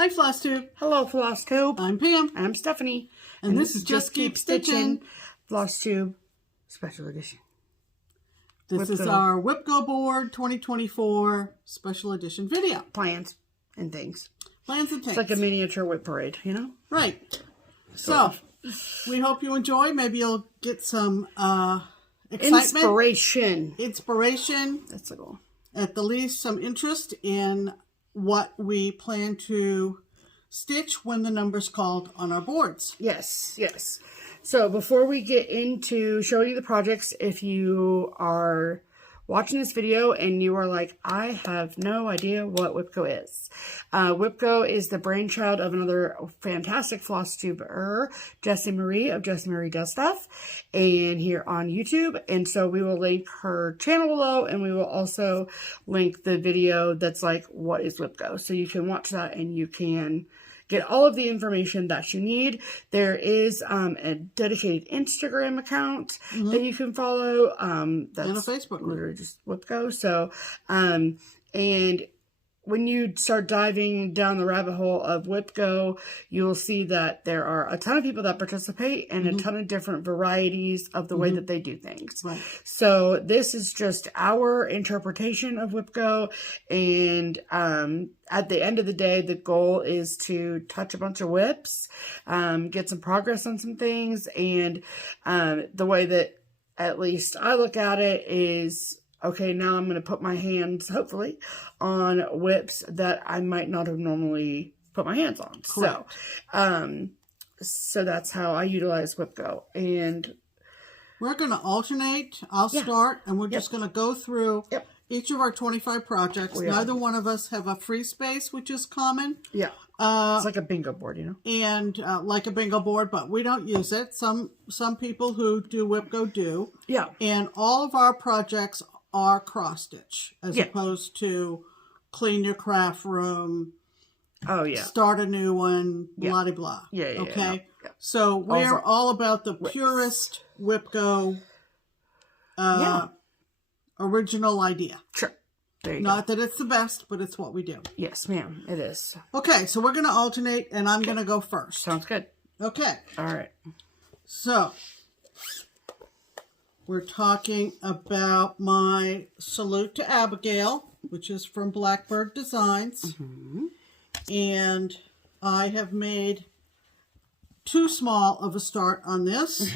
Hi, FlossTube. Hello, FlossTube. I'm Pam. I'm Stephanie. And this is Just Keep Stitching. FlossTube Special Edition. This is our WIPGO board 2024 Special Edition video. Plans and things. Plans and things. It's like a miniature whip parade, you know? Right. So, we hope you enjoy. Maybe you'll get some excitement. Inspiration. That's the goal. At the least, some interest in what we plan to stitch when the number's called on our boards. Yes, yes. So before we get into showing you the projects, if you are watching this video and you are like, I have no idea what WIPGO is. WIPGO is the brainchild of another fantastic FlossTuber, Jessie Marie of Jessie Marie Does Stuff, and here on YouTube. And so we will link her channel below, and we will also link the video that's like, what is WIPGO? So you can watch that and you can get all of the information that you need. There is a dedicated Instagram account that you can follow. That's and a Facebook group. Literally just WIPGO. So, and when you start diving down the rabbit hole of WIPGO, you'll see that there are a ton of people that participate and a ton of different varieties of the way that they do things. Right. So this is just our interpretation of WIPGO, and at the end of the day, the goal is to touch a bunch of whips, get some progress on some things, and the way that at least I look at it is, okay, now I'm going to put my hands, hopefully, on whips that I might not have normally put my hands on. Correct. So that's how I utilize WIPGO. And we're going to alternate. I'll start, and we're just going to go through each of our 25 projects. Neither one of us have a free space, which is common. Yeah. It's like a bingo board, you know? And like a bingo board, but we don't use it. Some people who do WIPGO do. Yeah. And all of our projects are cross-stitch as opposed to clean your craft room, start a new one, blah, blah, blah. Okay? No. So we're all about the purest WIPGO original idea. Sure. There you Not that it's the best, but it's what we do. Yes, ma'am. It is. Okay, so we're going to alternate, and I'm going to go first. Sounds good. Okay. All right. So we're talking about my Salute to Abigail, which is from Blackbird Designs. And I have made too small of a start on this.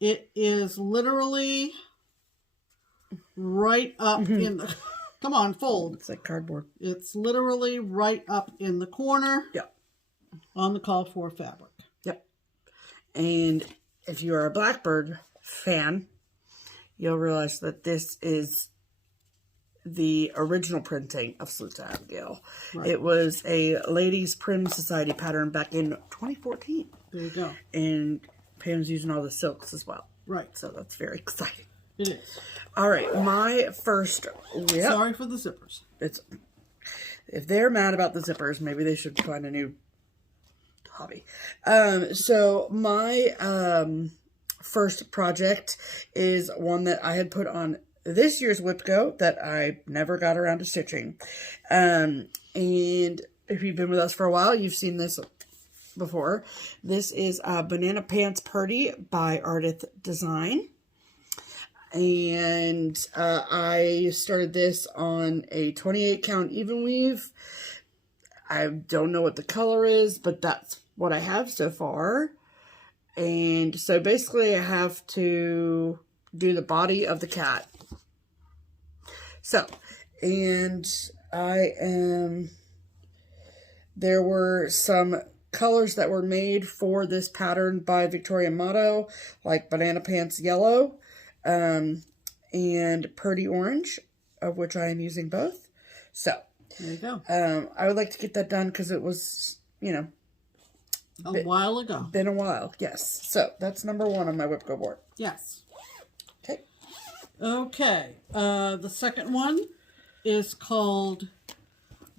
It is literally right up in the... Come on, fold. It's like cardboard. It's literally right up in the corner. Yep. On the call for fabric. Yep. And if you are a Blackbird fan, you'll realize that this is the original printing of Salute to Abigail. Right. It was a Ladies Prim Society pattern back in 2014. There you go. And Pam's using all the silks as well. Right. So that's very exciting. It is. All right, my first... Sorry for the zippers. If they're mad about the zippers, maybe they should find a new hobby. So my first project is one that I had put on this year's WIPGO that I never got around to stitching. And if you've been with us for a while, you've seen this before. This is Banana Pants Purdy by Ardith Design. And I started this on a 28 count even weave. I don't know what the color is, but that's what I have so far. And so basically I have to do the body of the cat. So, and there were some colors that were made for this pattern by Victoria Motto, like Banana Pants Yellow, and Purdy Orange, of which I am using both. So, there you go. I would like to get that done because it was, you know, a while ago. Been a while, yes. So, that's number one on my WIPGO board. Yes. Okay. Okay. The second one is called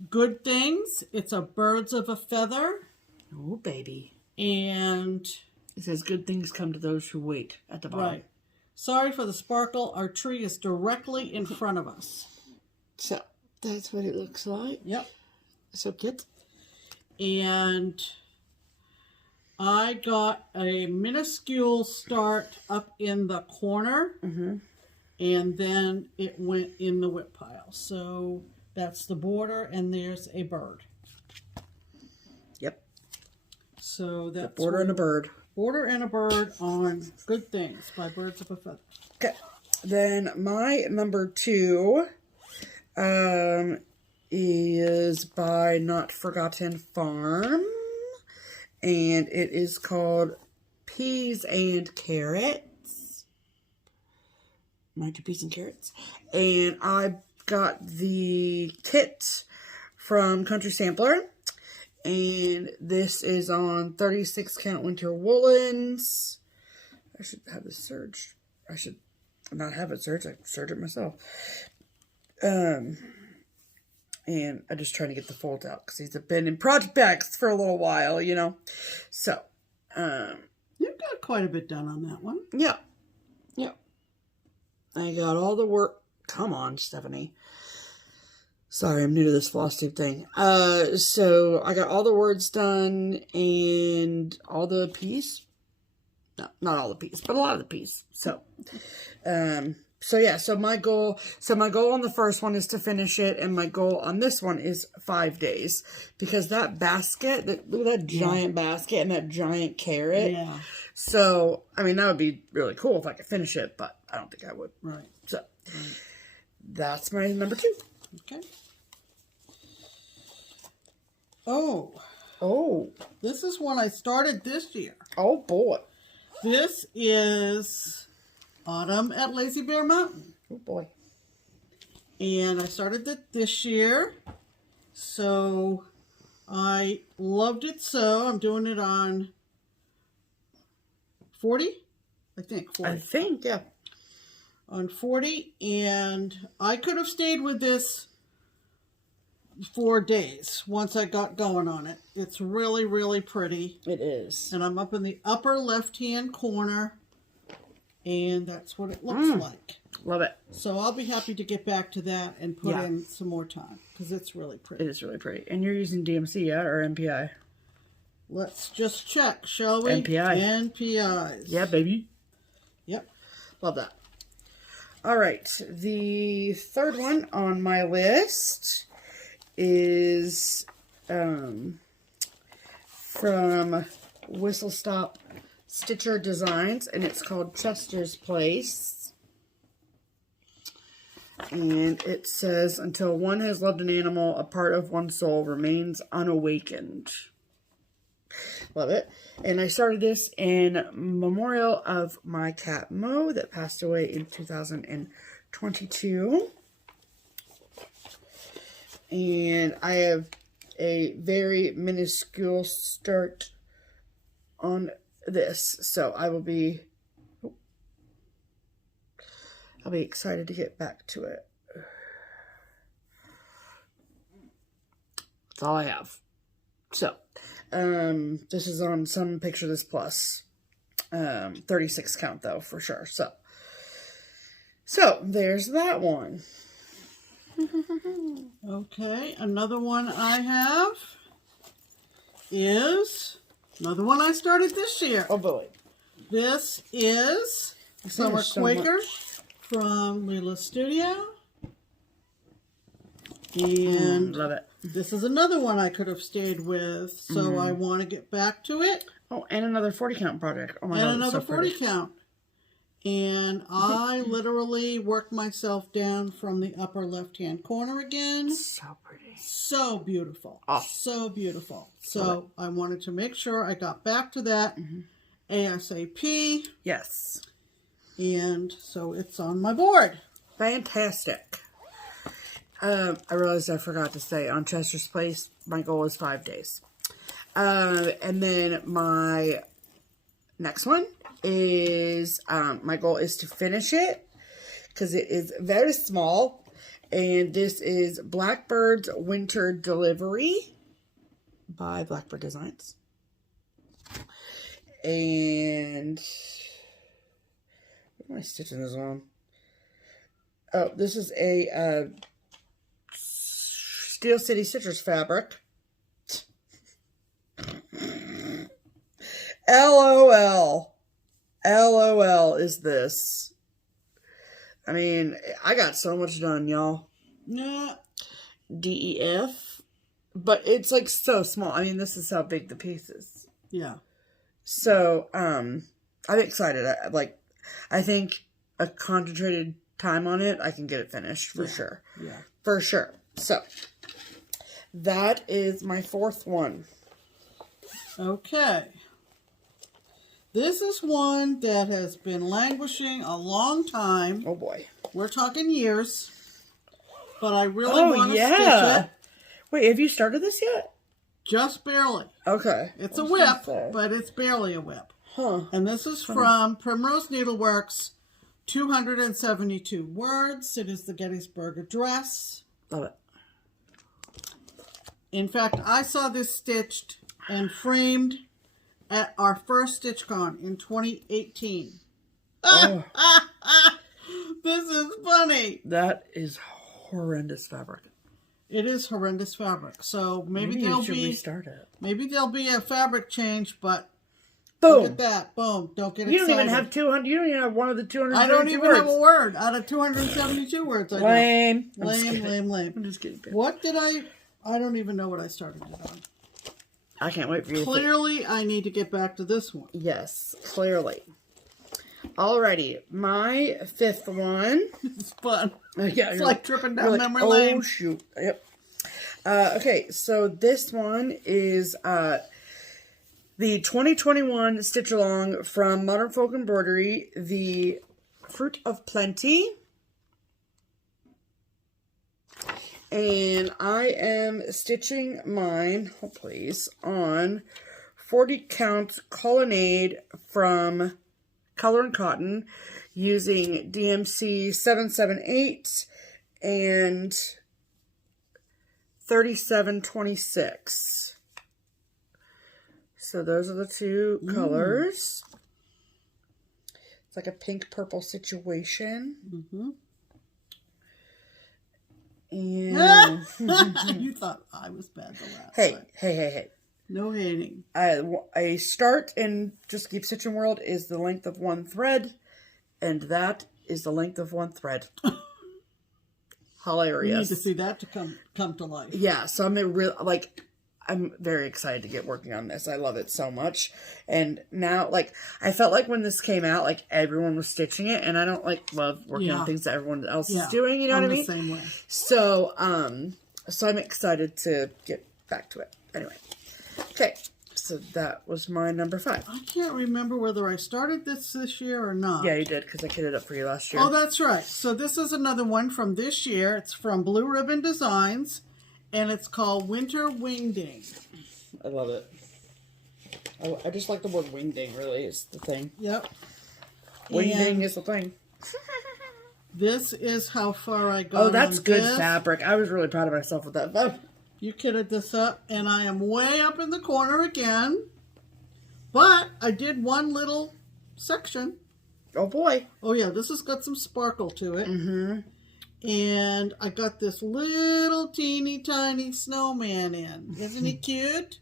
Good Things. It's a Birds of a Feather. Oh, baby. And it says good things come to those who wait at the bottom. Right. Sorry for the sparkle. Our tree is directly in front of us. So, that's what it looks like. Yep. So, kids. and I got a minuscule start up in the corner, and then it went in the whip pile. So that's the border, and there's a bird. Yep. So that's border and a bird. Border and a bird on Good Things by Birds of a Feather. Okay. Then my number 2 is by Not Forgotten Farm. And it is called Peas and Carrots. My 2 peas and carrots. And I got the kit from Country Sampler. And this is on 36 count winter woolens. I should have this serged. I should not have it serged. I serge it myself. And I'm just trying to get the folds out because these have been in project bags for a little while, you know. So, you've got quite a bit done on that one. Yeah. Yeah. I got all the work. Come on, Stephanie. Sorry, I'm new to this FlossTube thing. So I got all the words done and all the piece. No, not all the piece, but a lot of the piece. So, so my goal on the first one is to finish it, and my goal on this one is 5 days, because that basket, look at that giant basket and that giant carrot. Yeah. So, I mean, that would be really cool if I could finish it, but I don't think I would. Right. So, that's my number 2. Okay. Oh, this is one I started this year. Oh boy. This is Autumn at Lazy Bear Mountain. Oh boy. And I started it this year. So I loved it so. I'm doing it on 40? I think 40. I think, yeah. On 40. And I could have stayed with this 4 days once I got going on it. It's really, really pretty. It is. And I'm up in the upper left-hand corner. And that's what it looks like. Love it. So I'll be happy to get back to that and put in some more time, because it's really pretty. It is really pretty. And you're using DMC, yeah, or MPI? Let's just check, shall we? MPI. NPIs. Yeah, baby. Yep. Love that. All right. The third one on my list is from Whistle Stop Stitcher Designs, and it's called Chester's Place. And it says, until one has loved an animal, a part of one's soul remains unawakened. Love it. And I started this in memorial of my cat Mo that passed away in 2022. And I have a very minuscule start on this, so I'll be excited to get back to it. That's all I have. So, this is on some Picture This Plus. 36 count though, for sure. So there's that one. Okay, another one I have is another one I started this year. Oh boy. This is Summer Quaker from Lila Studio. And love it. This is another one I could have stayed with, so I want to get back to it. Oh, and another 40 count project. Oh my god. And another so 40 count. And I literally worked myself down from the upper left-hand corner again. So pretty. So beautiful. Oh. So beautiful. So I wanted to make sure I got back to that ASAP. Yes. And so it's on my board. Fantastic. I realized I forgot to say, on Chester's Place, my goal is 5 days. And then my next one is, my goal is to finish it, because it is very small. And this is Blackbird's Winter Delivery by Blackbird Designs. And what am I stitching this on? Oh, this is a Steel City Stitchers fabric. LOL. LOL is this. I mean, I got so much done, y'all. Yeah. DEF. But it's like so small. I mean, this is how big the piece is. Yeah. So, I'm excited. I think a concentrated time on it, I can get it finished for sure. Yeah. For sure. So, that is my fourth one. Okay. This is one that has been languishing a long time. Oh boy. We're talking years. But I really want to stitch it. Wait, have you started this yet? Just barely. Okay. It's a whip, but it's barely a whip. Huh. And this is from Primrose Needleworks, 272 words. It is the Gettysburg Address. Love it. In fact, I saw this stitched and framed at our first StitchCon in 2018. Oh. This is funny. That is horrendous fabric. It is horrendous fabric. So maybe you should restart it. Maybe there'll be a fabric change, but boom. look at that. Boom. Don't get excited. You don't even have 200. You don't even have one of the 200. I don't even have a word out of 272 words. Lame. Lame. I'm just kidding. What did I don't even know what I started it on. I can't wait for you. Clearly, I need to get back to this one. Yes, clearly. Alrighty, my fifth one. It's fun. Yeah, it's like tripping down memory lane. Oh shoot! Yep. Okay, so this one is the 2021 Stitch Along from Modern Folk Embroidery, the Fruit of Plenty. And I am stitching mine, oh please, on 40 count colonnade from Color and Cotton using DMC 778 and 3726. So those are the two colors. It's like a pink purple situation. Mm-hmm. And you thought I was bad the last time. Hey. No hating. A start in Just Keep Stitching world is the length of one thread, and that is the length of one thread. Hilarious. We need to see that to come to life. Yeah, so I'm very excited to get working on this. I love it so much. And now, I felt like when this came out, everyone was stitching it, and I don't, love working on things that everyone else is doing, you know what I mean? The same way. So, so I'm excited to get back to it. Anyway. Okay, so that was my number 5. I can't remember whether I started this year or not. Yeah, you did, because I kitted up for you last year. Oh, that's right. So this is another one from this year. It's from Blue Ribbon Designs, and it's called Winter Wingding. I love it. I just like the word wingding, really, is the thing. Yep. Wingding is the thing. This is how far I got. Oh, that's good fabric. I was really proud of myself with that. You kitted this up, and I am way up in the corner again. But I did one little section. Oh, boy. Oh, yeah, this has got some sparkle to it. Mm-hmm. And I got this little teeny tiny snowman in. Isn't he cute?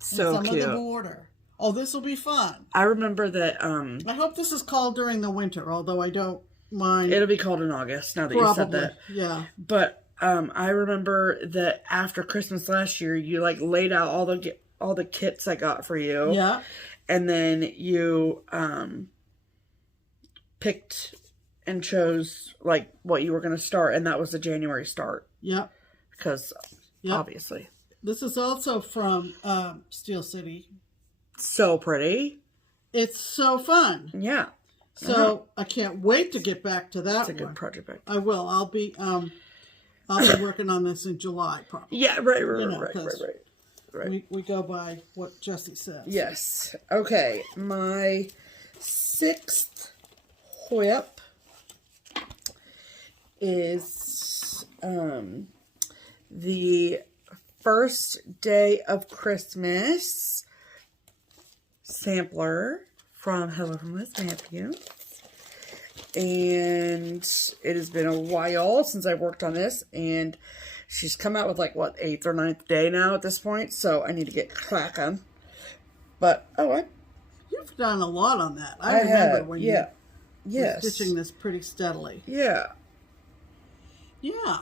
So and some cute. of the border. Oh, this will be fun. I remember that... I hope this is called during the winter, although I don't mind. It'll be called in August, now that you said that. Yeah. But... I remember that after Christmas last year, you laid out all the kits I got for you. Yeah. And then you picked and chose what you were going to start, and that was the January start. Yep. Because obviously. This is also from Steel City. So pretty. It's so fun. Yeah. So I can't wait to get back to that. That's a good project. I will. I'll be working on this in July, probably. Yeah, right. We go by what Jessie says. Yes. Okay. My 6th whip is the First Day of Christmas sampler from Hello from Liz Matthews. And it has been a while since I worked on this, and she's come out with 8th or 9th day now at this point, so I need to get cracking. But You've done a lot on that. I remember have, when yeah. you were stitching this pretty steadily. Yeah. Yeah.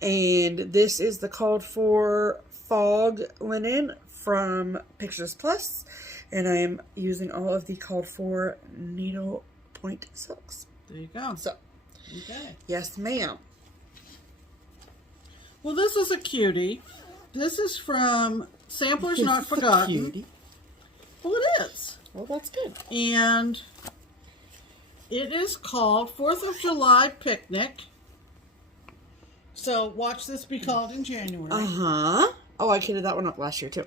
And this is the called for fog linen from Pictures Plus. And I am using all of the called for needle point silks. There you go. So, okay. yes, ma'am. Well, this is a cutie. This is from Samplers Not Forgotten. Cutie. Well, it is. Well, that's good. And it is called 4th of July Picnic. So watch this be called in January. Uh-huh. Oh, I kitted that one up last year, too.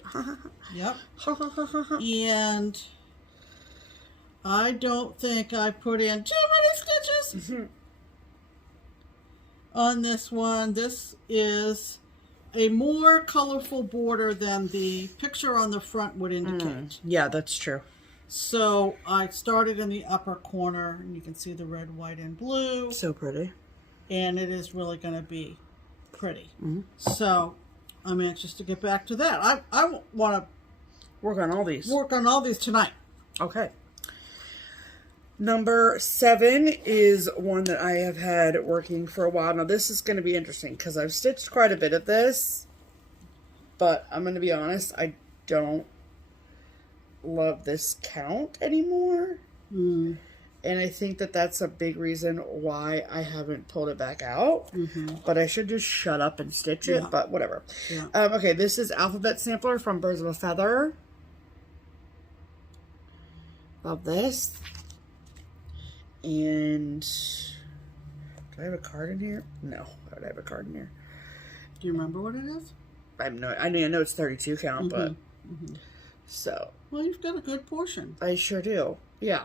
Yep. And I don't think I put in too many stitches on this one. This is a more colorful border than the picture on the front would indicate. Yeah, that's true. So I started in the upper corner, and you can see the red, white, and blue. So pretty. And it is really going to be pretty. So I'm anxious to get back to that. I want to work on all these. Work on all these tonight. Okay. Number 7 is one that I have had working for a while. Now this is going to be interesting because I've stitched quite a bit of this, but I'm going to be honest, I don't love this count anymore. And I think that that's a big reason why I haven't pulled it back out. But I should just shut up and stitch it, but whatever. Okay, this is Alphabet Sampler from Birds of a Feather. Love this. And do I have a card in here? No, I don't have a card in here. Do you remember what it is? I mean, I know it's 32 count, but so. Well, you've got a good portion. I sure do. Yeah.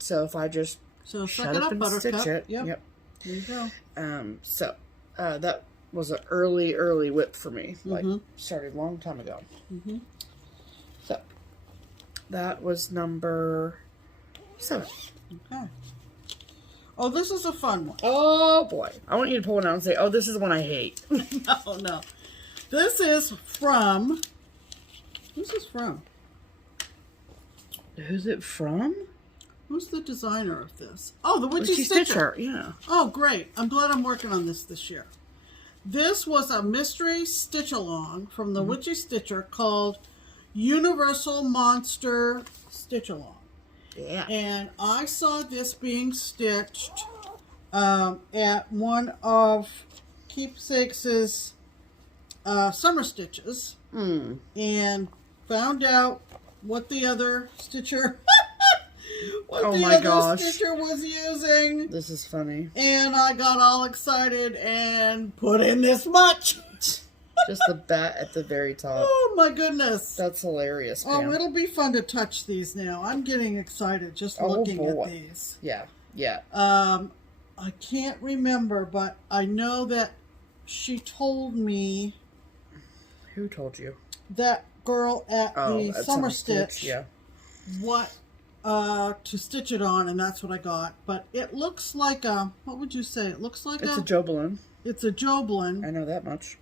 So if I just shut up, and stitch it. Yep. There you go. So that was an early whip for me. Like started a long time ago. So that was number 7. Okay. Oh, this is a fun one. Oh boy. I want you to pull it out and say, oh, this is the one I hate. No. This is from, who's this from? Who's it from? Who's the designer of this? Oh, the Witchy Witchy Stitcher. Yeah. Oh, great. I'm glad I'm working on this year. This was a mystery stitch-along from the Witchy Stitcher called Universal Monster Stitch-Along. Yeah. And I saw this being stitched at one of Keepsakes' summer stitches. And found out what the other stitcher... stitcher was using. This is funny. And I got all excited and put in this much. Just the bat at the very top. Oh my goodness. That's hilarious, Pam. Oh, it'll be fun to touch these now. I'm getting excited just looking at these. Yeah, yeah. I can't remember, but I know that she told me. Who told you? That girl at the Summer Stitch. Yeah. What to stitch it on, and that's what I got. But it looks like a, what would you say? It looks like it's a Jobelan. It's a Jobelan. I know that much.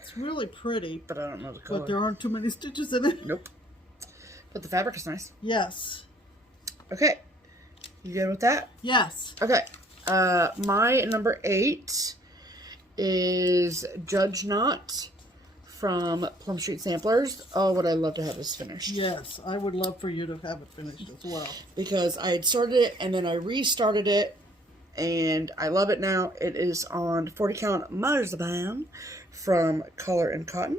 It's really pretty. But I don't know the color. But there aren't too many stitches in it. Nope. But the fabric is nice. Yes. Okay. You good with that? Yes. Okay. My number 8 is Judge Not from Plum Street Samplers. Oh, would I love to have this finished. Yes, I would love for you to have it finished as well. Because I had started it and then I restarted it and I love it now. It is on 40 count Marzipan from Color and Cotton.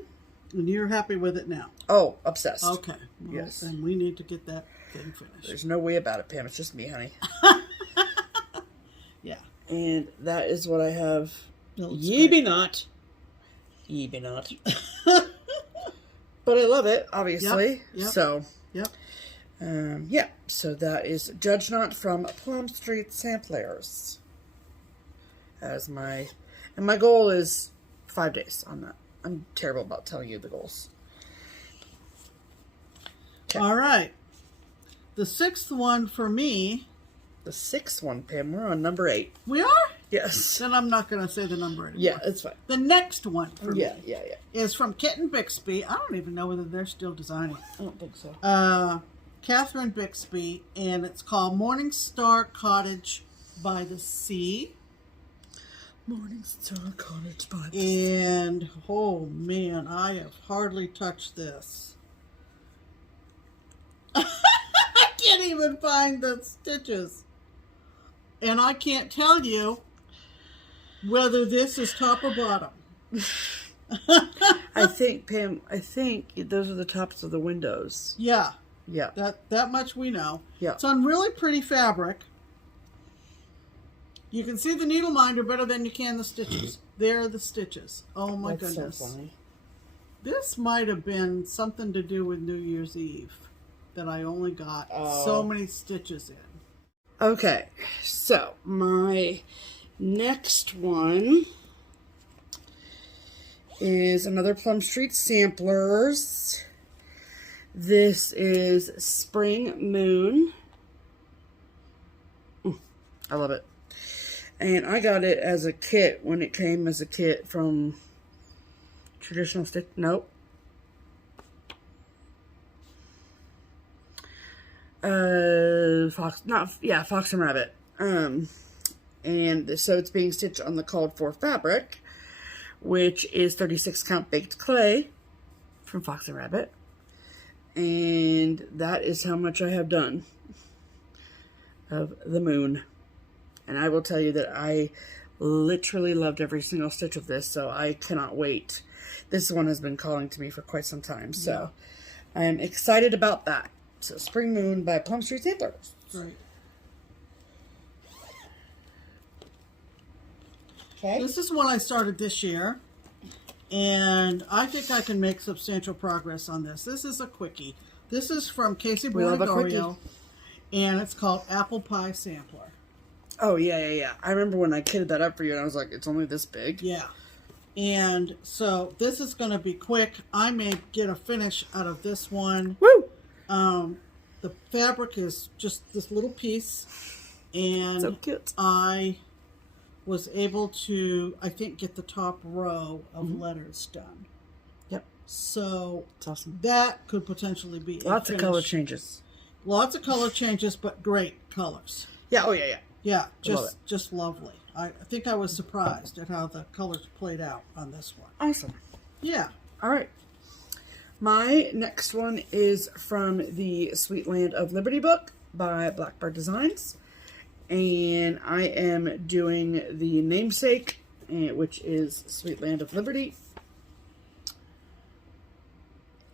And you're happy with it now? Oh, obsessed. Okay. Well, yes. Then we need to get that thing finished. There's no way about it, Pam. It's just me, honey. Yeah. And that is what I have. Ye be not. Ye be not. But I love it, obviously. Yep. So. Yep. Yeah. So that is Judge Not from Plum Street Samplers. As my goal is 5 days on that. I'm terrible about telling you the goals. Okay. All right. The 6th one for me. The 6th one, Pam. We're on number 8. We are? Yes. Then I'm not going to say the number anymore. Yeah, it's fine. The next one for me is from Kitten Bixby. I don't even know whether they're still designing. I don't think so. Catherine Bixby, and it's called Morning Star Cottage by the Sea. Morning Star Cottage by the Sea. And, oh man, I have hardly touched this. I can't even find the stitches. And I can't tell you whether this is top or bottom. I think, Pam, those are the tops of the windows. Yeah. Yeah. That much we know. Yeah. It's on really pretty fabric. You can see the needle minder better than you can the stitches. There are the stitches. Oh my goodness. So funny. This might have been something to do with New Year's Eve that I only got so many stitches in. Okay, so my next one is another Plum Street Samplers. This is Spring Moon. I love it. And I got it as a kit when it came as a kit from Traditional Stitch. Nope. Fox and Rabbit. And so it's being stitched on the called for fabric, which is 36 count baked clay from Fox and Rabbit. And that is how much I have done of the moon. And I will tell you that I literally loved every single stitch of this, so I cannot wait. This one has been calling to me for quite some time, so I am excited about that. So Spring Moon by Plum Street Samplers. Right. Okay. This is one I started this year, and I think I can make substantial progress on this. This is a quickie. This is from Casey Borgorio, and it's called Apple Pie Sampler. Oh, yeah. I remember when I kitted that up for you, and I was like, it's only this big? Yeah. And so this is going to be quick. I may get a finish out of this one. Woo! The fabric is just this little piece, and So cute. I was able to, I think, get the top row of letters done. Yep. So It's awesome. that could potentially be Lots of color changes. Lots of color changes, but great colors. Yeah, oh yeah. Yeah, love just lovely. I think I was surprised at how the colors played out on this one. Awesome. Yeah. All right. My next one is from the Sweet Land of Liberty book by Blackbird Designs. And I am doing the namesake, which is Sweet Land of Liberty.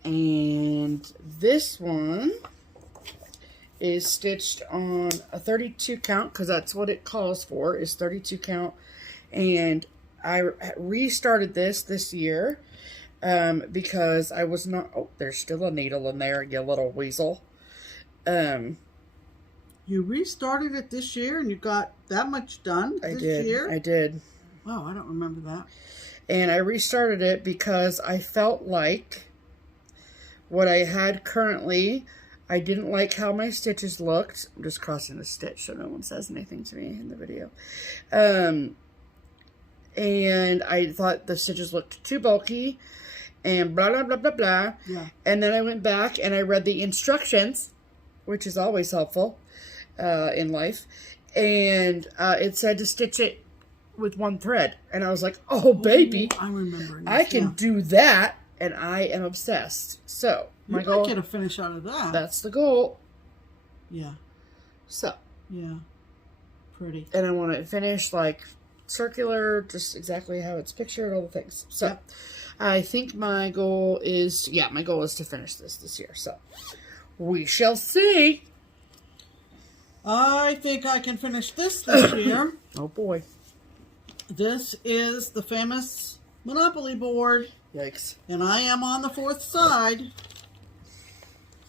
And this one is stitched on a 32 count, because that's what it calls for, is 32 count. And I restarted this year because I was not... Oh, there's still a needle in there, you little weasel. You restarted it this year and you got that much done this year? I did. Wow, I don't remember that. And I restarted it because I felt like what I had currently, I didn't like how my stitches looked. I'm just crossing the stitch so no one says anything to me in the video. And I thought the stitches looked too bulky and blah, blah, blah, blah, blah. Yeah. And then I went back and I read the instructions, which is always helpful in life. And it said to stitch it with one thread. And I was like, oh, baby. I remember. I can do that. And I am obsessed. So, my goal... might get a finish out of that. That's the goal. Yeah. So. Yeah. Pretty. And I want to finish, like, circular, just exactly how it's pictured, all the things. So, yep. I think my goal is... Yeah, my goal is to finish this year. So, we shall see. I think I can finish this year. Oh, boy. This is the famous Monopoly board. Yikes. And I am on the fourth side.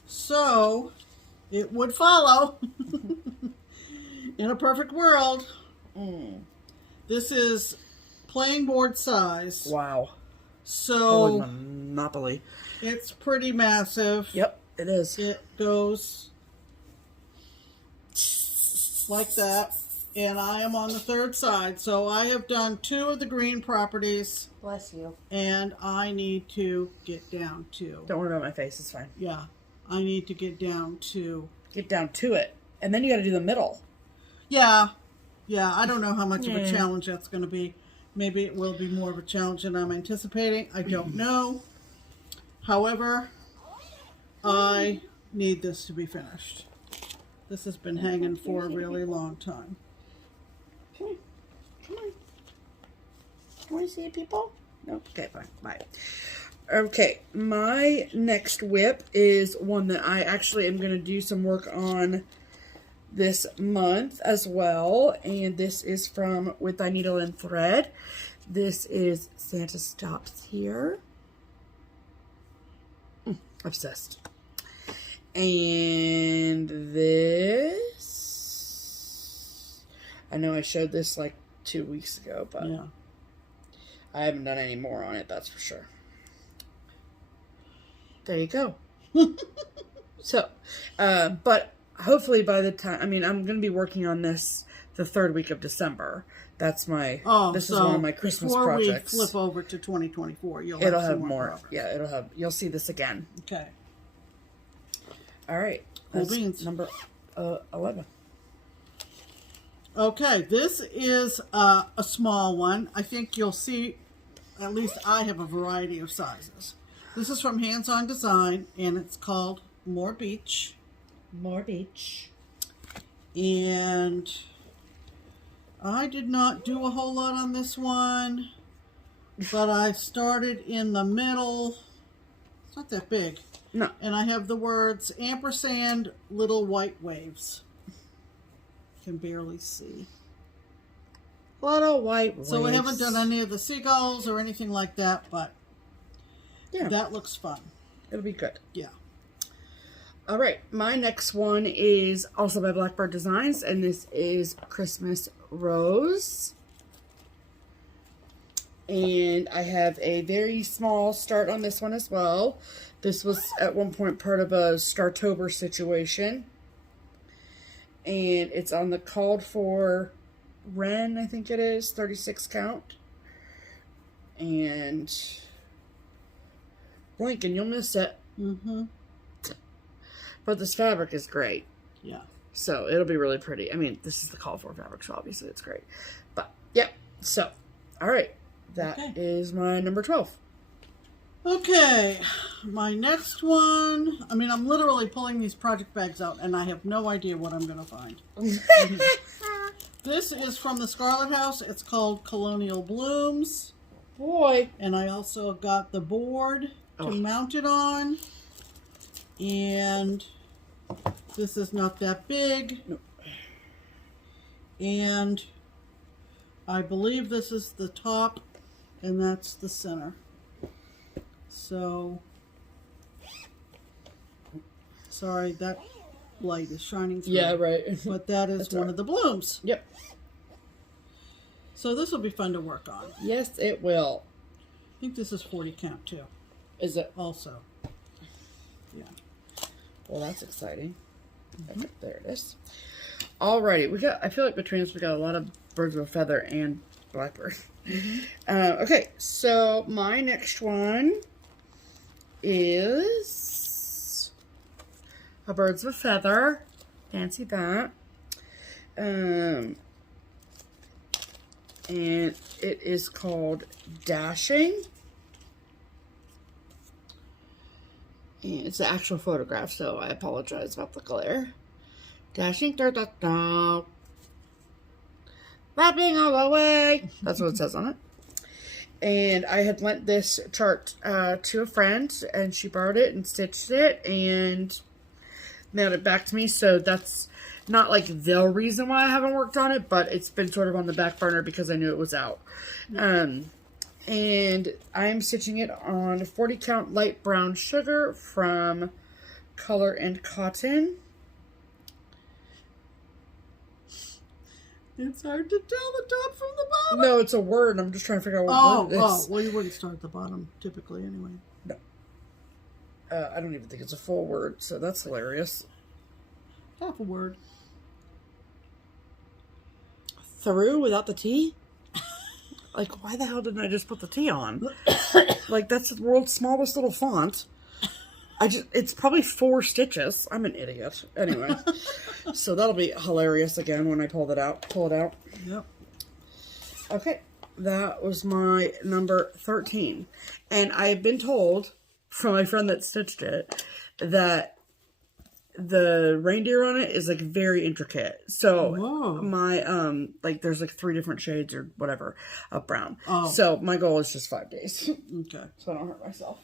So, it would follow. In a perfect world. This is playing board size. Wow. So, holy Monopoly. It's pretty massive. Yep, it is. It goes like that. And I am on the third side. So I have done 2 of the green properties. Bless you. And I need to get down to... Don't worry about my face. It's fine. Yeah. I need to get down to... Get down to it. And then you got to do the middle. Yeah. Yeah, I don't know how much of a challenge that's going to be. Maybe it will be more of a challenge than I'm anticipating. I don't know. However, I need this to be finished. This has been hanging for a really long time. Come on. Come on. Can we see it, people? Nope. Okay, fine. Bye. Okay, my next whip is one that I actually am going to do some work on this month as well. And this is from With Thy Needle and Thread. This is Santa Stops Here. Obsessed. And this, I know I showed this like 2 weeks ago, but Yeah. I haven't done any more on it, that's for sure. There you go. So, but hopefully by the time, I mean, I'm going to be working on this the 3rd week of December. That's my, this is one of my Christmas projects. Before we flip over to 2024, it'll have more. Progress. Yeah, it'll have, you'll see this again. Okay. All right. Cool beans. Number 11. Okay, this is a small one. I think you'll see, at least I have a variety of sizes. This is from Hands On Design, and it's called More Beach. More Beach. And I did not do a whole lot on this one, but I started in the middle. It's not that big. No. And I have the words ampersand little white waves. Can barely see. Little white waves. So we haven't done any of the seagulls or anything like that, but yeah, that looks fun. It'll be good. Yeah. All right. My next one is also by Blackbird Designs, and this is Christmas Rose. And I have a very small start on this one as well. This was at one point part of a Startober situation. And it's on the called for Wren, I think it is, 36 count. And blink and you'll miss it. Mm-hmm. But this fabric is great. Yeah. So it'll be really pretty. I mean, this is the called for fabric, so obviously it's great. But, yep. So, all right. That is my number 12. Okay, my next one, I mean, I'm literally pulling these project bags out, and I have no idea what I'm going to find. This is from the Scarlet House. It's called Colonial Blooms. Boy. And I also got the board to mount it on. And this is not that big. Nope. And I believe this is the top, and that's the center. So, sorry, that light is shining through. Yeah, right. But that is one of the blooms. Yep. So this will be fun to work on. Yes, it will. I think this is 40 count too. Is it? Also. Yeah. Well, that's exciting. Okay, there it is. Alrighty, we got. I feel like between us we got a lot of birds of a feather and blackbird. Mm-hmm. Okay, so my next one is a birds of a feather. Fancy that. And it is called Dashing. And it's the actual photograph, so I apologize about the glare. Dashing through the snow. Laughing all the way. That's what it says on it. And I had lent this chart to a friend, and she borrowed it and stitched it and mailed it back to me. So that's not like the reason why I haven't worked on it, but it's been sort of on the back burner because I knew it was out. And I'm stitching it on 40 count light brown sugar from Color and Cotton. It's hard to tell the top from the bottom. No, it's a word. I'm just trying to figure out what word it is. Oh, well, you wouldn't start at the bottom typically anyway. No. I don't even think it's a full word, so that's hilarious. Half a word. Through without the T? Like, why the hell didn't I just put the T on? Like, that's the world's smallest little font. It's probably 4 stitches. I'm an idiot. Anyway. So that'll be hilarious again when I pull it out. Yep. Okay. That was my number 13. And I've been told from my friend that stitched it that the reindeer on it is like very intricate. So Whoa. my like there's like 3 different shades or whatever of brown. Oh. So my goal is just 5 days. Okay. So I don't hurt myself.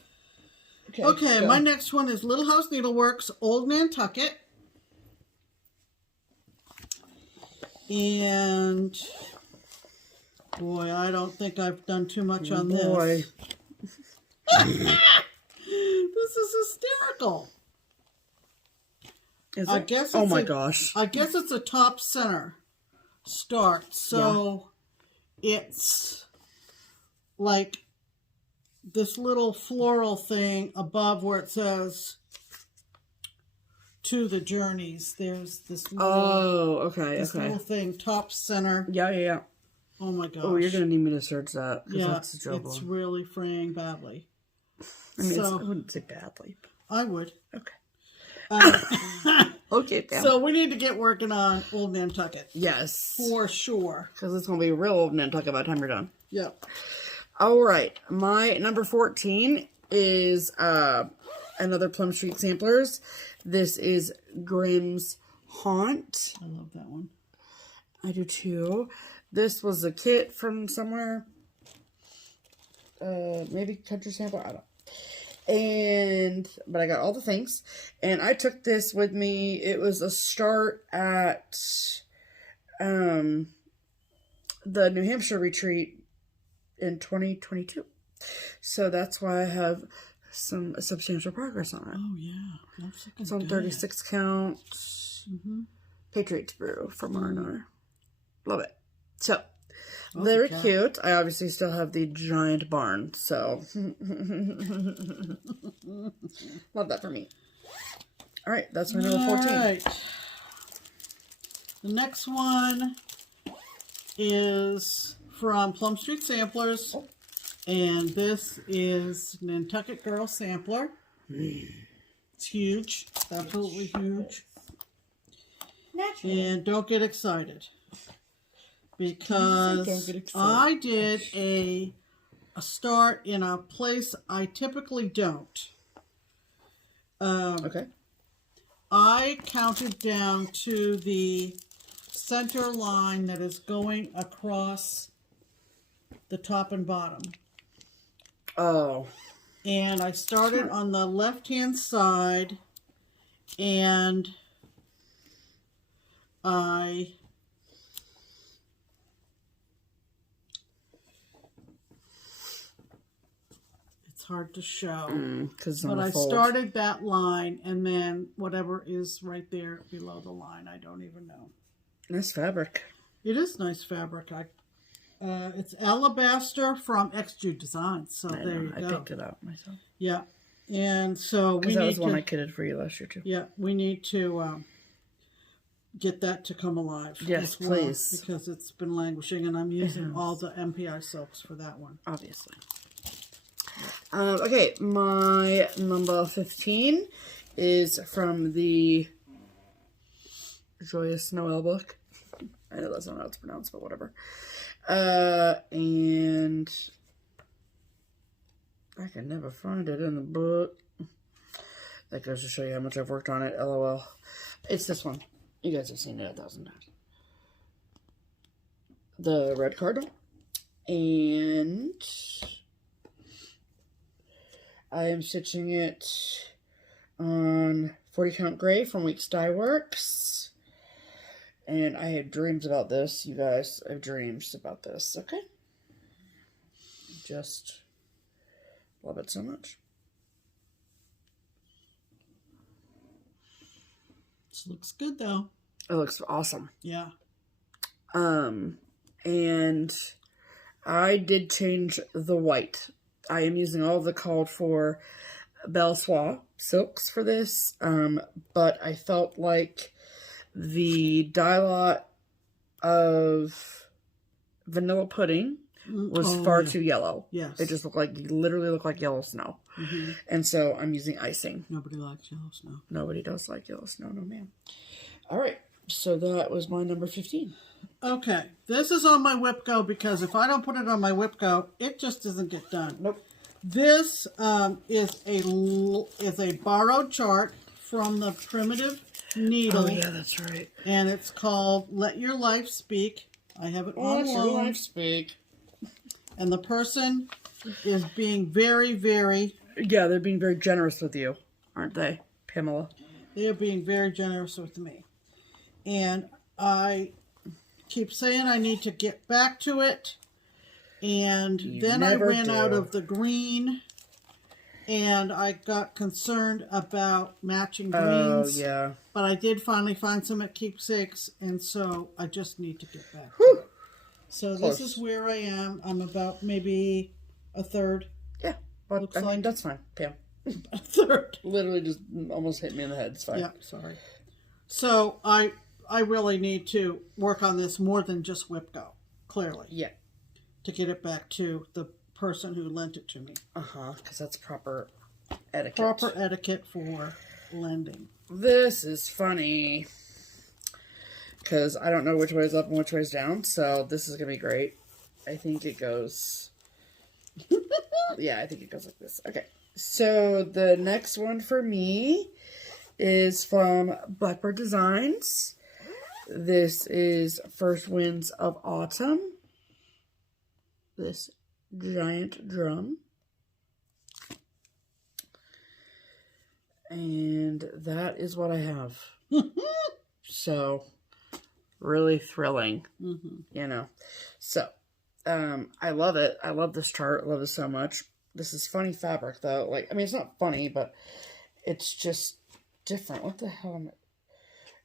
Okay, go. my next one is Little House Needleworks Old Nantucket. And boy, I don't think I've done too much on this. This is hysterical. Is I it? guess it's oh my gosh. I guess it's a top center start. So it's like this little floral thing above where it says to the journeys. There's this little, little thing, top center. Yeah. Oh my gosh. Oh, you're gonna need me to search that. Yeah, that's a it's really fraying badly. I mean, so, I wouldn't say badly. But... I would. Okay. Okay, damn. So we need to get working on Old Nantucket. Yes. For sure. Because it's going to be real old Nantucket by the time you're done. Yep. All right. My number 14 is another Plum Street Samplers. This is Grimm's Haunt. I love that one. I do too. This was a kit from somewhere. Maybe Country Sampler. I don't know. But I got all the things, and I took this with me. It was a start at the New Hampshire retreat in 2022, so that's why I have some substantial progress on it. Oh yeah, It's on 36 count. Patriots Brew from R&R. Love it. So very cute. I obviously still have the giant barn, so love that for me. All right, that's my number 14. All right. The next one is from Plum Street Samplers, and this is Nantucket Girl Sampler. It's huge, absolutely huge. And don't get excited. Because I did a start in a place I typically don't. Okay. I counted down to the center line that is going across the top and bottom. Oh. And I started on the left-hand side, and it's hard to show, but I started that line, and then whatever is right there below the line, I don't even know. Nice fabric. It is nice fabric. It's Alabaster from XJU Designs. So there you go. I picked it out myself. Yeah, and so we need that was one I kitted for you last year too. Yeah, we need to get that to come alive. Yes, please. Because it's been languishing, and I'm using all the MPI silks for that one. Obviously. Okay, my number 15 is from the Joyous Noel book. I know that's not how it's pronounced, but whatever. And I can never find it in the book. That goes to show you how much I've worked on it, LOL. It's this one. You guys have seen it 1,000 times. The red cardinal. And I am stitching it on 40 count gray from Weeks Dye Works. And I have dreams about this, you guys. I have dreams about this, okay? Just love it so much. This looks good, though. It looks awesome. Yeah. And I did change the white. I am using all of the called for Belle Soie silks for this, but I felt like the dye lot of Vanilla Pudding was far too yellow. Yes. It just literally looked like yellow snow. And so I'm using icing. Nobody likes yellow snow. Nobody does like yellow snow, no ma'am. All right, so that was my number 15. Okay, this is on my WIPGO because if I don't put it on my WIPGO, it just doesn't get done. Nope. This is a borrowed chart from the Primitive Needle. Oh, yeah, that's right. And it's called Let Your Life Speak. I have it on Let your loan. life speak. And the person is being very, very... Yeah, they're being very generous with you, aren't they, Pamela? They are being very generous with me. And I keep saying I need to get back to it. And then I ran out of the green. And I got concerned about matching greens. Oh, yeah. But I did finally find some at Keepsakes. And so I just need to get back to it. So Close. this is where I am. I'm about maybe a third. Yeah, but Looks I mean, like- that's fine, Pam. A third. Literally just almost hit me in the head. It's fine. Yeah, sorry. So I really need to work on this more than just WIPGO, clearly, Yeah. to get it back to the person who lent it to me. Because that's proper etiquette. Proper etiquette for lending. This is funny. Because I don't know which way is up and which way is down. So this is going to be great. I think it goes... yeah, I think it goes like this. Okay. So the next one for me is from Blackbird Designs. This is First Winds of Autumn. This giant drum. And that is what I have. So, really thrilling, you know. So, I love it. I love this chart. I love it so much. This is funny fabric, though. Like, I mean, it's not funny, but it's just different. What the hell am I?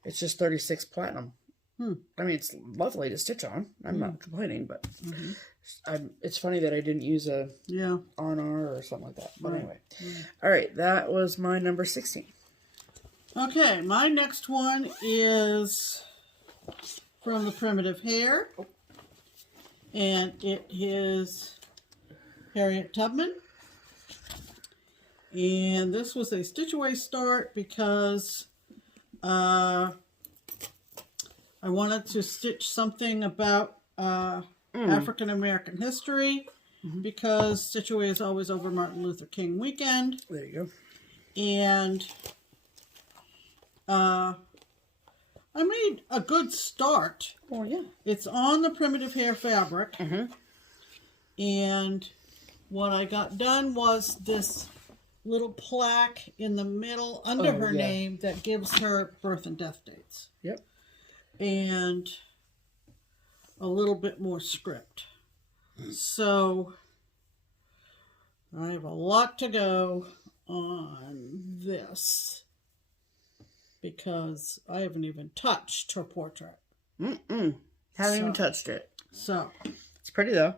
It's just 36 platinum. I mean, it's lovely to stitch on. I'm not complaining, but it's funny that I didn't use a R&R or something like that. But anyway. All right, that was my number 16. Okay, my next one is from the Primitive Hare. And it is Harriet Tubman. And this was a stitch away start because I wanted to stitch something about African American history because stitch away is always over Martin Luther King weekend. There you go. And I made a good start. Oh, yeah. It's on the Primitive Hare fabric. And what I got done was this little plaque in the middle under her name that gives her birth and death dates. Yep. And a little bit more script. So I have a lot to go on this because I haven't even touched her portrait. Haven't even touched it. So It's pretty, though.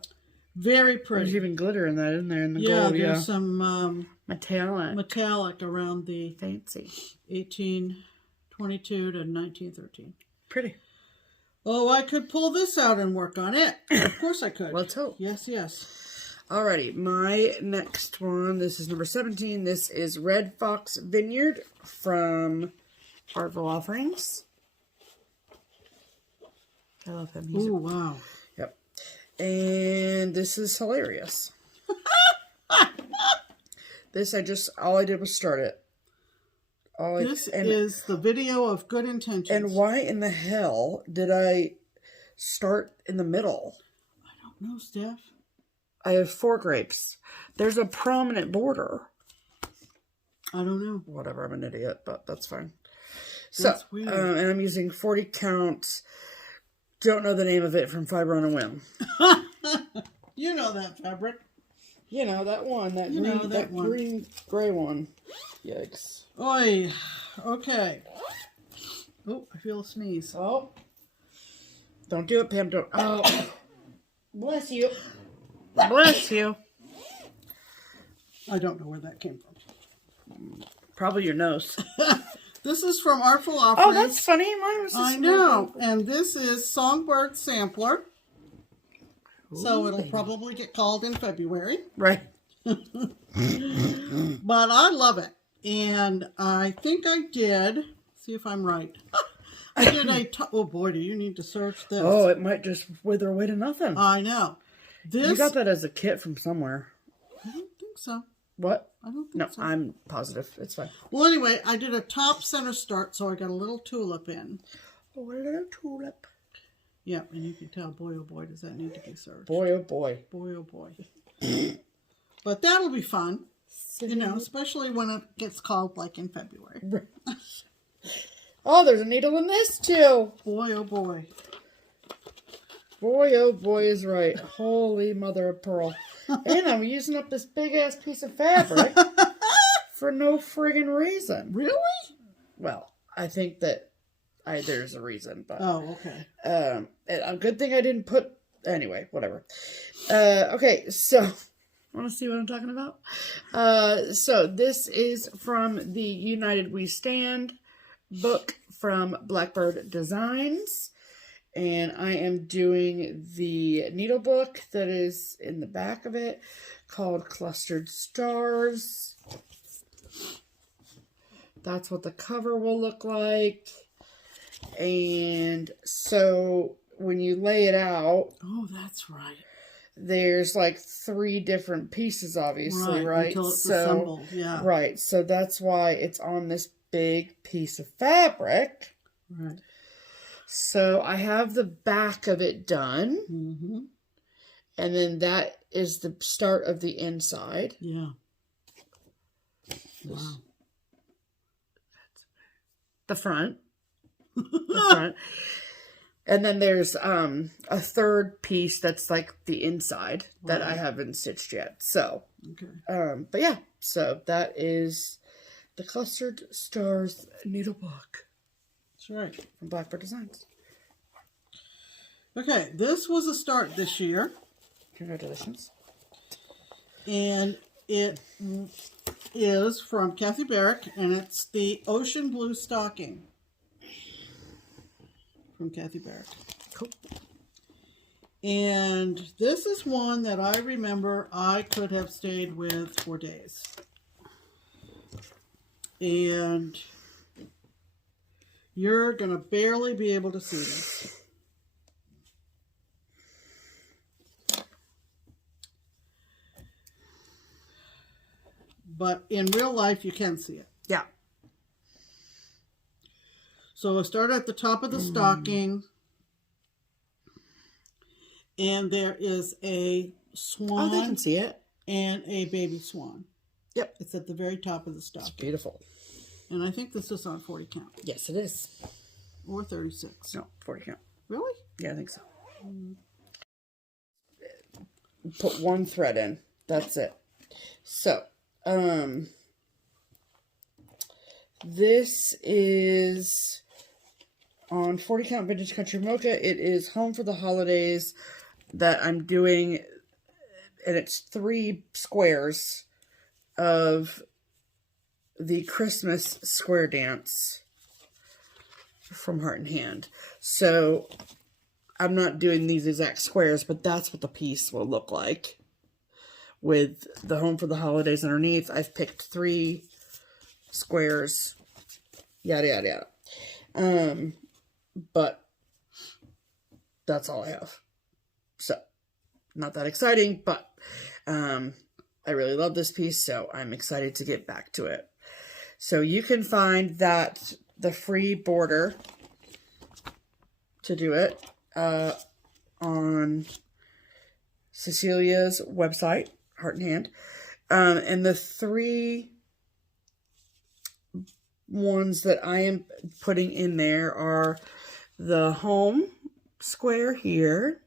very There's pretty. even glitter in that, isn't there? In the Yeah, gold, there's some metallic. metallic around the Fancy. 1822 to 1913. Pretty. Oh, I could pull this out and work on it. Of course I could. Let's hope. Yes, yes. Alrighty, my next one, this is number 17. This is Red Fox Vineyard from Artful Offerings. I love him. Oh, wow. Yep. And this is hilarious. This, all I did was start it. This is the video of good intentions. And why in the hell did I start in the middle? I don't know, Steph. I have 4 grapes. There's a prominent border. I don't know. Whatever, I'm an idiot, but that's fine. That's so, weird. and I'm using 40 count. Don't know the name of it from Fiber on a Whim. You know that fabric. You know, that one. That You green, know that one. green, gray one. Yikes. Oi. Okay. Oh, I feel a sneeze. Oh. Don't do it, Pam. Don't. Oh. Bless you. Bless you. I don't know where that came from. Probably your nose. This is from Artful Offerings. Oh, that's funny. Mine was I know. And this is Songbird Sampler. So it'll probably get called in February. Right. But I love it. And I think I did, see if I'm right. I did oh boy, do you need to search this. Oh, it might just wither away to nothing. I know. You got that as a kit from somewhere. I don't think so. What? I don't think No, so. I'm positive. It's fine. Well, anyway, I did a top center start, so I got a little tulip in. Oh, a little tulip. Yeah, and you can tell, boy, oh boy, does that need to be searched. Boy, oh boy. Boy, oh boy. But that'll be fun, you know, especially when it gets called like in February. Oh, there's a needle in this too. Boy, oh boy. Boy, oh boy is right. Holy mother of pearl. And I'm using up this big ass piece of fabric for no friggin' reason. Really? Well, I think that there's a reason, but Oh, okay. a good thing I didn't put. Anyway, whatever. Okay, so want to see what I'm talking about? So this is from the United We Stand book from Blackbird Designs. And I am doing the needle book that is in the back of it called Clustered Stars. That's what the cover will look like. And so when you lay it out... Oh, that's right. There's like 3 different pieces, obviously, right? Until it's assembled, yeah. Right, so that's why it's on this big piece of fabric. Right. So I have the back of it done. Mm-hmm. And then that is the start of the inside. Yeah. Wow. The front. The front. And then there's a third piece that's like the inside that I haven't stitched yet. So, okay. But yeah, so that is the Clustered Stars needlebook. That's right. From Blackbird Designs. Okay, this was a start this year. Congratulations. And it is from Kathy Barrick, and it's the Ocean Blue Stocking. From Kathy Barrick. Cool. And this is one that I remember I could have stayed with for days. And you're going to barely be able to see this. But in real life, you can see it. Yeah. So I start at the top of the stocking. And there is a swan. Oh, they can see it. And a baby swan. Yep. It's at the very top of the stocking. It's beautiful. And I think this is on 40 count. Yes, it is. Or 36. No, 40 count. Really? Yeah, I think so. Put 1 thread in. That's it. So, this is on 40 count Vintage Country Mocha. It is Home for the Holidays that I'm doing, and it's 3 squares of the Christmas square dance from Heart and Hand. So I'm not doing these exact squares, but that's what the piece will look like with the Home for the Holidays underneath. I've picked 3 squares, yada yada yada. But that's all I have. So not that exciting, but I really love this piece, so I'm excited to get back to it. So you can find that the free border to do it on Cecilia's website, Heart and Hand. And the 3 ones that I am putting in there are the home square here.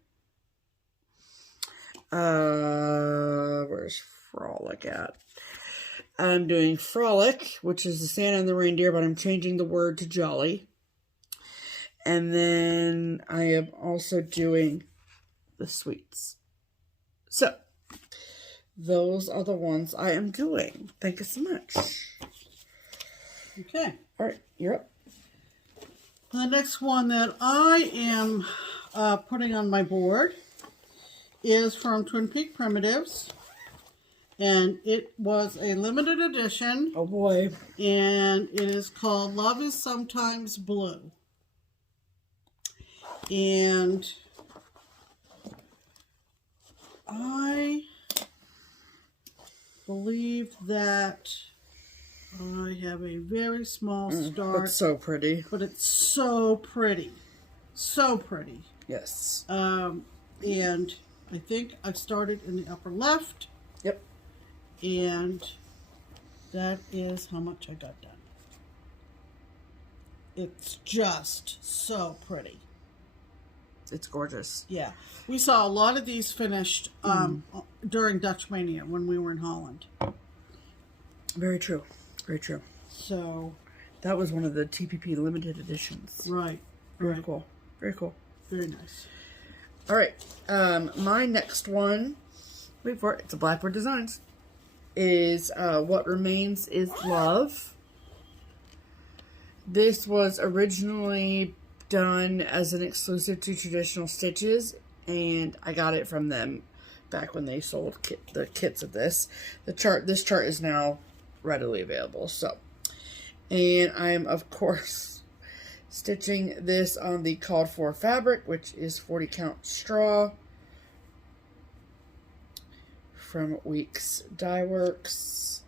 Where's Frolic at? I'm doing Frolic, which is the Santa and the reindeer, but I'm changing the word to Jolly. And then I am also doing the sweets. So, those are the ones I am doing. Thank you so much. Okay. All right, you're up. The next one that I am putting on my board is from Twin Peak Primitives. And it was a limited edition. Oh boy. And it is called Love is Sometimes Blue. And I believe that I have a very small start. That's so pretty. But it's so pretty. So pretty. Yes. And I think I've started in the upper left. Yep. And that is how much I got done. It's just so pretty. It's gorgeous. Yeah. We saw a lot of these finished during Dutch Mania when we were in Holland. Very true. Very true. So that was one of the TPP limited editions. Right. Very cool. Very cool. Very nice. All right. My next one, wait for it, it's a Blackbird Designs, is What Remains is Love. This was originally done as an exclusive to Traditional Stitches, and I got it from them back when they sold the kits of this. This chart is now readily available. So, and I'm of course stitching this on the called for fabric, which is 40 count straw from Weeks Dye Works.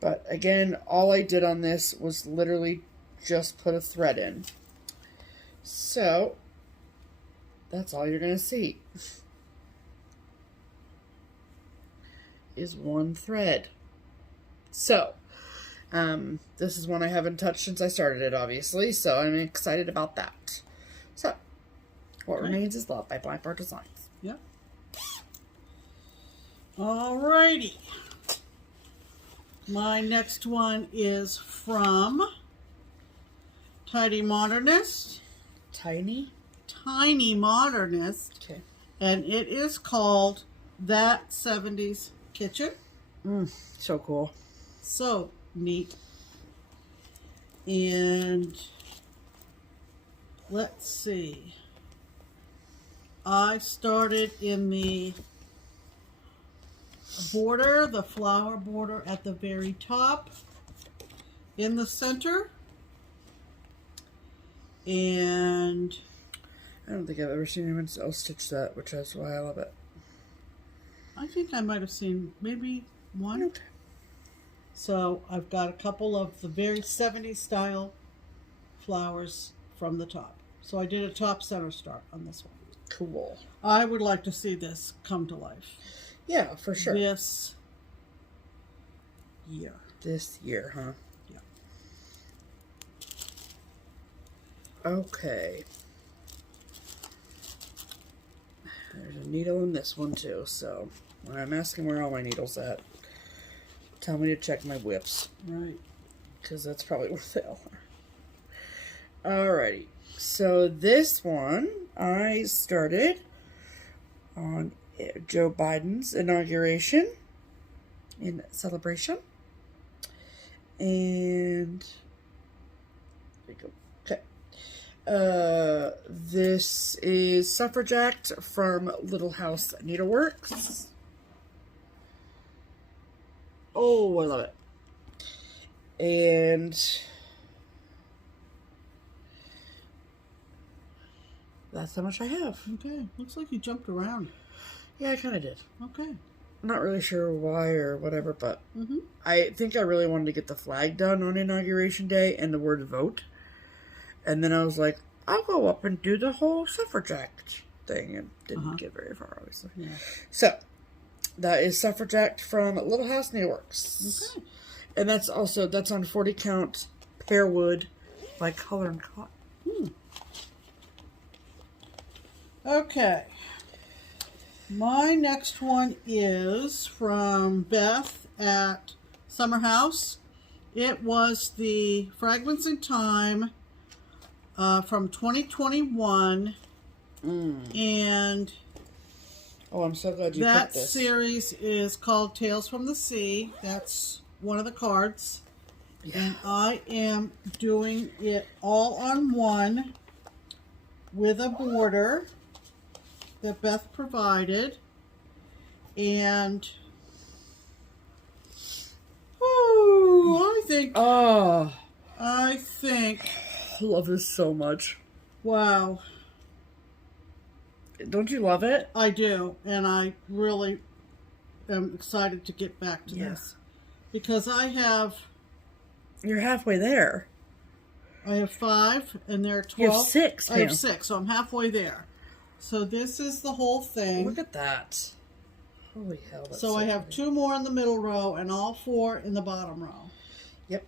But again, all I did on this was literally just put a thread in. So that's all you're gonna see is one thread. So this is one I haven't touched since I started it, obviously, so I'm excited about that. So What Remains is Love by Blackbird Designs. Yep. Alrighty. My next one is from Tiny Modernist. Tiny Modernist. Okay. And it is called That 70s Kitchen. So cool. So neat. And let's see. I started in the border, the flower border at the very top, in the center. And I don't think I've ever seen anyone else stitch that, which is why I love it. I think I might have seen maybe one. Okay. So I've got a couple of the very 70s style flowers from the top. So I did a top center start on this one. Cool. I would like to see this come to life. Yeah, for sure. This year. This year, huh? Yeah. Okay. There's a needle in this one too, so I'm asking where all my needles at. Tell me to check my whips. Right. Because that's probably where they all are. Alrighty. So this one I started on Joe Biden's inauguration in celebration. And there we go. Okay. This is Suffragette from Little House Needleworks. Oh, I love it. And that's how much I have. Okay. Looks like you jumped around. Yeah, I kind of did. Okay. I'm not really sure why or whatever, but I think I really wanted to get the flag done on Inauguration Day and the word vote. And then I was like, I'll go up and do the whole suffragette thing. And didn't get very far, obviously. Yeah. So, that is Suffragette from Little House Needleworks. Okay. And that's on 40 count pearwood by Color and Cotton. Okay. My next one is from Beth at Summer House. It was the Fragments in Time from 2021. And oh, I'm so glad you picked this. That series is called Tales from the Sea. That's one of the cards. Yeah. And I am doing it all on one with a border that Beth provided. And Ooh, I think, Oh, I love this so much. wow. Don't you love it? I do, and I really am excited to get back to this. Because You're halfway there. I have 5, and there are 12. You have 6, I have Pam. 6, so I'm halfway there. So this is the whole thing. Look at that. Holy hell, that's So I have pretty. 2 more in the middle row and all 4 in the bottom row. Yep,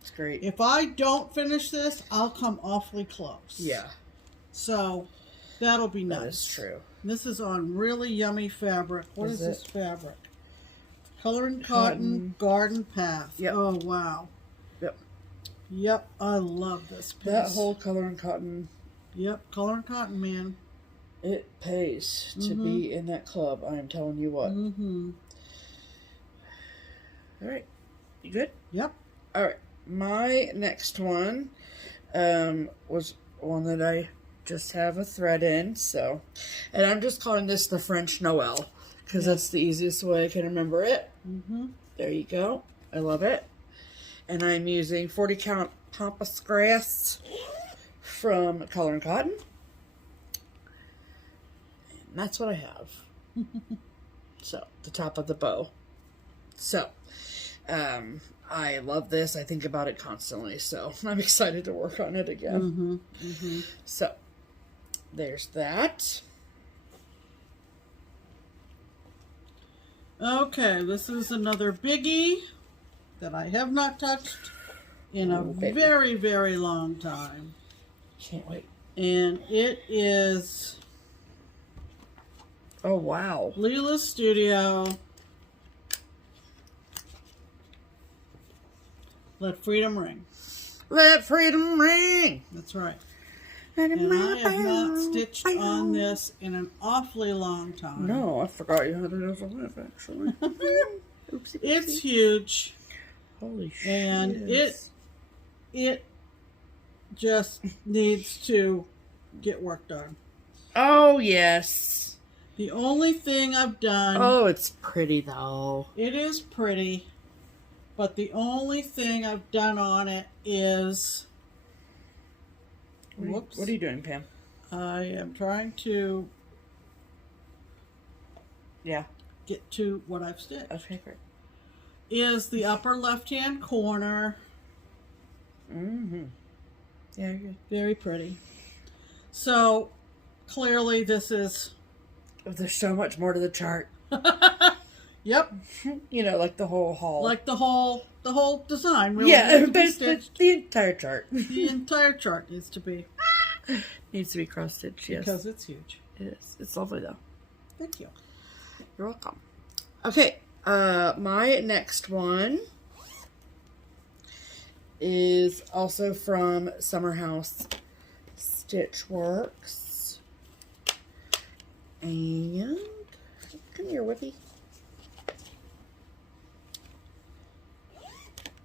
it's great. If I don't finish this, I'll come awfully close. Yeah, So that'll be nice. that is true. This is on really yummy fabric. What is Is this it? fabric? Color and Cotton Garden Path. Yep. Oh, wow. Yep. Yep, I love this piece. That whole Color and Cotton, Yep, Color and Cotton, man. it pays to be in that club. I am telling you what. Mm-hmm. All right, you good? Yep. All right, my next one was one that I just have a thread in, so, and I'm just calling this the French Noel because that's the easiest way I can remember it. Mm-hmm. There you go. I love it. And I'm using 40 count pampas grass from Color and Cotton. And that's what I have. So, the top of the bow. So, I love this. I think about it constantly. So, I'm excited to work on it again. Mm-hmm. Mm-hmm. So, there's that. Okay, this is another biggie that I have not touched in a baby. very, very long time. Can't wait. And it is Oh, wow. Leela's Studio. Let Freedom Ring. Let freedom ring. That's right. And I have not stitched on this in an awfully long time. No, I forgot you had it as a lip, actually. Oopsie. It's huge. Holy shit. And it just needs to get work done. Oh, yes. The only thing I've done, Oh, it's pretty, though. it is pretty, but the only thing I've done on it is, whoops, What are you doing, Pam? I am trying to Yeah. get to what I've stitched, Okay, great. is the upper left-hand corner. Mm-hmm. Yeah, you're good. Very pretty. So, clearly this is, There's so much more to the chart. yep, You know, like the whole haul. like the whole design. Really yeah, needs to be but stitched. the entire chart The entire chart needs to be, needs to be cross-stitched, yes. because it's huge. It is. It's lovely, though. Thank you. You're welcome. Okay, my next one is also from Summer House Stitch Works. And come here, Whippy.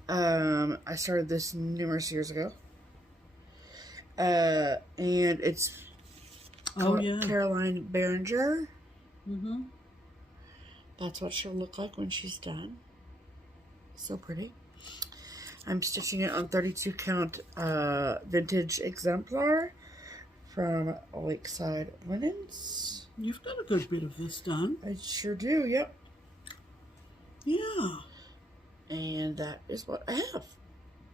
I started this numerous years ago. And it's Caroline Behringer. Mm-hmm. That's what she'll look like when she's done. So pretty. I'm stitching it on 32 count vintage exemplar from Lakeside Linens. You've got a good bit of this done. I sure do, yep. Yeah. And that is what I have.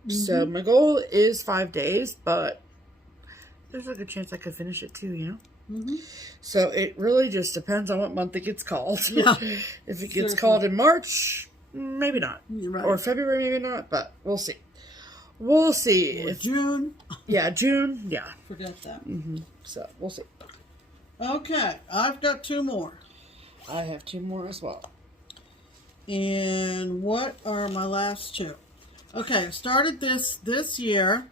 So my goal is 5 days, but there's a good chance I could finish it too, you know? Mm-hmm. So it really just depends on what month it gets called. Yeah. If it gets called in March, maybe not. Right. Or February, maybe not, but we'll see. We'll see. Or June. Yeah, June, yeah. Forget that. So we'll see. Okay, I've got 2 more. I have 2 more as well. And what are my last 2? Okay, I started this year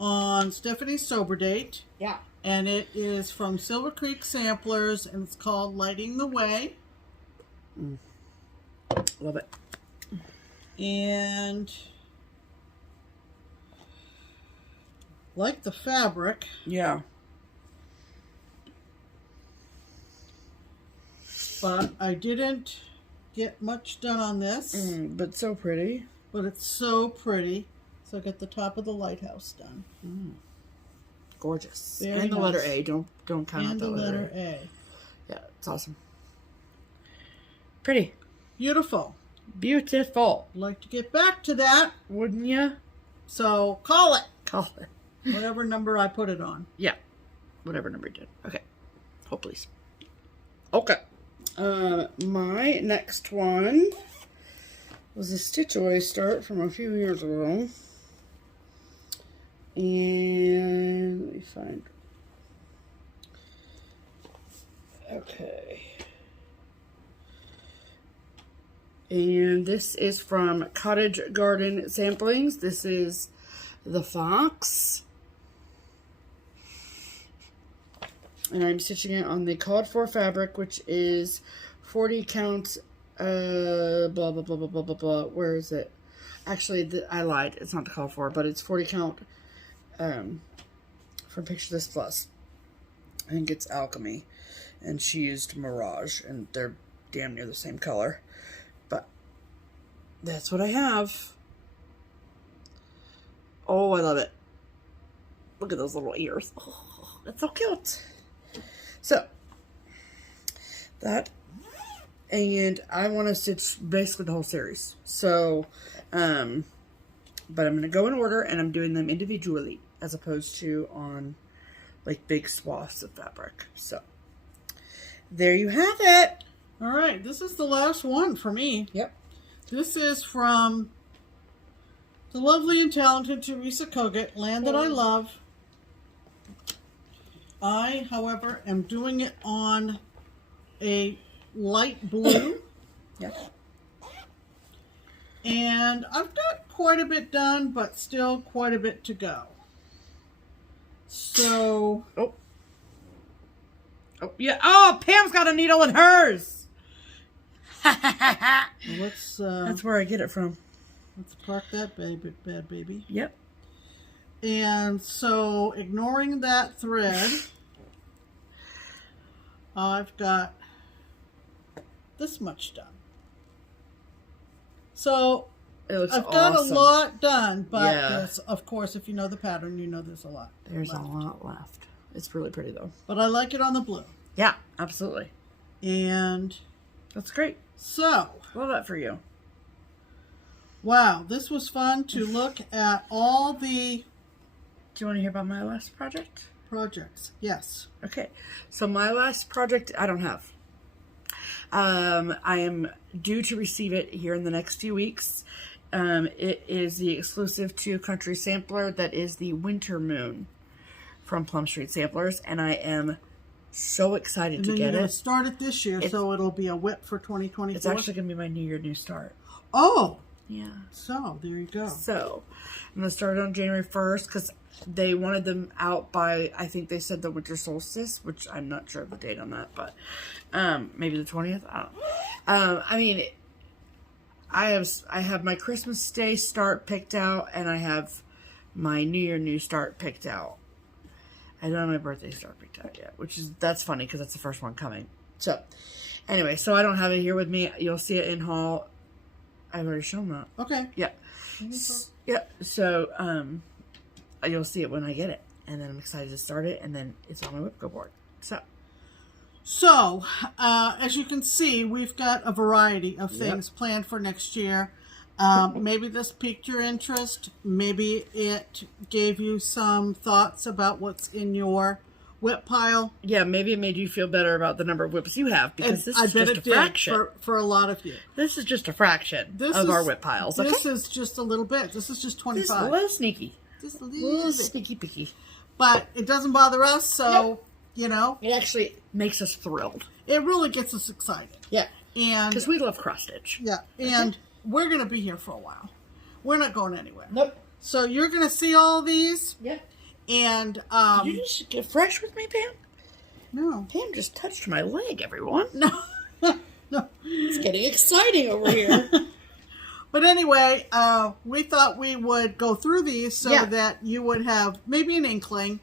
on Stephanie's Sober Date. Yeah. And it is from Silver Creek Samplers, and it's called Lighting the Way. Love it. And like the fabric, Yeah. but I didn't get much done on this. But so pretty. but it's so pretty. So I got the top of the lighthouse done. Gorgeous. Very and the nice. letter A. Don't count out And the the letter letter A. Yeah, it's awesome. Pretty. Beautiful. Beautiful. I'd like to get back to that. Wouldn't you? So call it. Call it. Whatever number I put it on. Yeah. Whatever number you did. Okay. Hold please. Okay. My next one was a stitch away start from a few years ago. And let me find. Okay. And this is from Cottage Garden Samplings. This is the fox. And I'm stitching it on the called for fabric, which is 40 count, blah, blah, blah, blah, blah, blah, blah. Where is it? Actually, I lied. It's not the called for, but it's 40 count from Picture This Plus. I think it's Alchemy. And she used Mirage, and they're damn near the same color. But that's what I have. Oh, I love it. Look at those little ears. Oh, that's so cute. So, that, and I want to stitch basically the whole series. So, but I'm going to go in order, and I'm doing them individually, as opposed to on, like, big swaths of fabric. So, there you have it. All right, this is the last one for me. Yep. This is from the lovely and talented Teresa Kogut, Land That I Love. I, however, am doing it on a light blue. Yep. And I've got quite a bit done, but still quite a bit to go. So... Oh, yeah. Oh, Pam's got a needle in hers. let's... That's where I get it from. Let's park that bad baby. Yep. And so, ignoring that thread, I've got this much done. So, It looks I've got awesome. a lot done, but Yeah. there's, of course, if you know the pattern, you know there's a lot. There's left. a lot left. It's really pretty, though. But I like it on the blue. Yeah, absolutely. And That's great. so, Love that for you. wow, this was fun to look at all the Do you want to hear about my last project? projects. Yes. Okay, so my last project I don't have. I am due to receive it here in the next few weeks. It is the exclusive to Country Sampler that is the Winter Moon from Plum Street Samplers, and I am so excited And to then get you're going it. to start it this year, so it'll be a whip for 2024. It's actually going to be my New Year, New Start. Oh, Yeah. so there you go. So, I'm going to start it on January 1st because they wanted them out by, I think they said the winter solstice, which I'm not sure of the date on that, but maybe the 20th. I don't know. I mean, I have my Christmas Day start picked out, and I have my New Year, New Start picked out. I don't have my birthday start picked out yet, that's funny because that's the first one coming. So, anyway, so I don't have it here with me. You'll see it in haul. I've already shown that. Okay. Yeah. Yeah. So, you'll see it when I get it. And then I'm excited to start it. And then it's on my WIPGO board. So, as you can see, we've got a variety of things planned for next year. Maybe this piqued your interest. Maybe it gave you some thoughts about what's in your whip pile. Yeah, maybe it made you feel better about the number of whips you have. Because this I is bet just it a fraction. did for a lot of you. This is just a fraction of our whip piles. Okay? This is just a little bit. This is just 25. This is a little sneaky. Just a A little little bit. sneaky picky. But it doesn't bother us, so, you know. It actually makes us thrilled. It really gets us excited. Yeah. And Because we love cross stitch. yeah, and we're going to be here for a while. We're not going anywhere. Nope. So you're going to see all these, Yeah. and Did you just get fresh with me, Pam? no, Pam just touched my leg, everyone. no, no. It's getting exciting over here. But anyway, we thought we would go through these so that you would have maybe an inkling,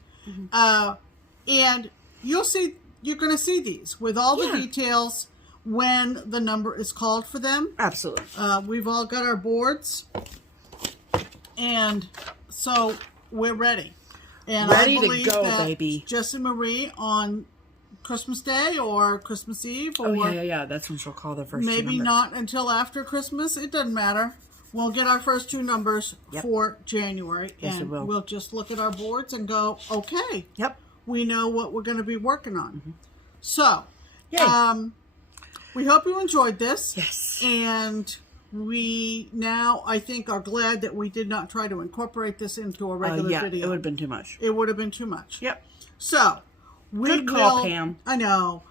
and you're going to see these with all the details when the number is called for them. Absolutely. We've all got our boards. And so we're ready. And Ready I to believe go, that baby. Jess and Marie on Christmas Day or Christmas Eve, or yeah. That's when she'll call the first two maybe numbers. not until after Christmas. It doesn't matter. We'll get our first two numbers for January, Yes, and it will. we'll just look at our boards and go, okay, Yep. we know what we're going to be working on. So, Yay. we hope you enjoyed this. Yes. And we now, I think, are glad that we did not try to incorporate this into a regular video. It would have been too much. It would have been too much. Yep. So, Good call, Pam. I know.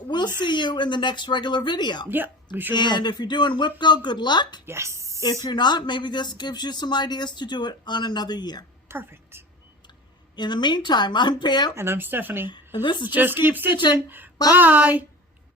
We'll see you in the next regular video. Yep. We sure And will. if you're doing WIPGO, good luck. Yes. If you're not, maybe this gives you some ideas to do it on another year. Perfect. In the meantime, I'm Pam. And I'm Stephanie. And this is Just Keep Stitching. Bye.